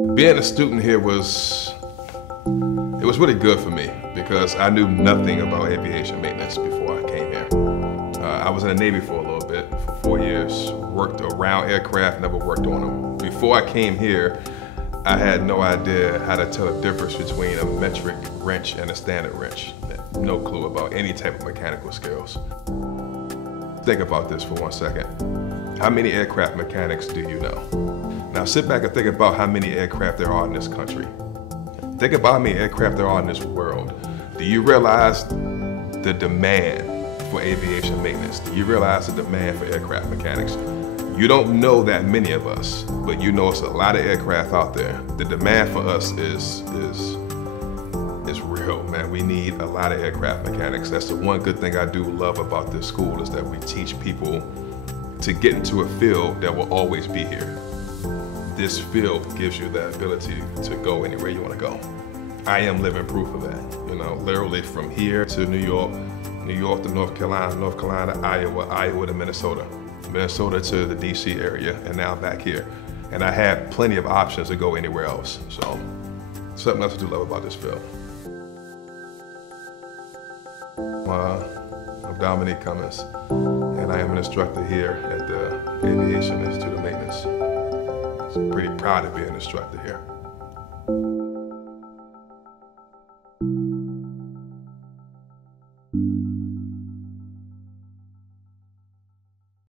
Being a student here was really good for me because I knew nothing about aviation maintenance before I came here. I was in the Navy for a little bit, for 4 years, worked around aircraft, never worked on them. Before I came here, I had no idea how to tell the difference between a metric wrench and a standard wrench. No clue about any type of mechanical skills. Think about this for 1 second. How many aircraft mechanics do you know? Now sit back and think about how many aircraft there are in this country. Think about how many aircraft there are in this world. Do you realize the demand for aviation maintenance? Do you realize the demand for aircraft mechanics? You don't know that many of us, but you know it's a lot of aircraft out there. The demand for us is real, man. We need a lot of aircraft mechanics. That's the one good thing I do love about this school, is that we teach people to get into a field that will always be here. This field gives you the ability to go anywhere you want to go. I am living proof of that. You know, literally from here to New York, New York to North Carolina, Iowa to Minnesota, Minnesota to the DC area, and now back here. And I have plenty of options to go anywhere else. So, something else I do love about this field. I'm Dominique Cummins, and I am an instructor here at the Aviation Institute of Maintenance. I'm pretty proud to be an instructor here.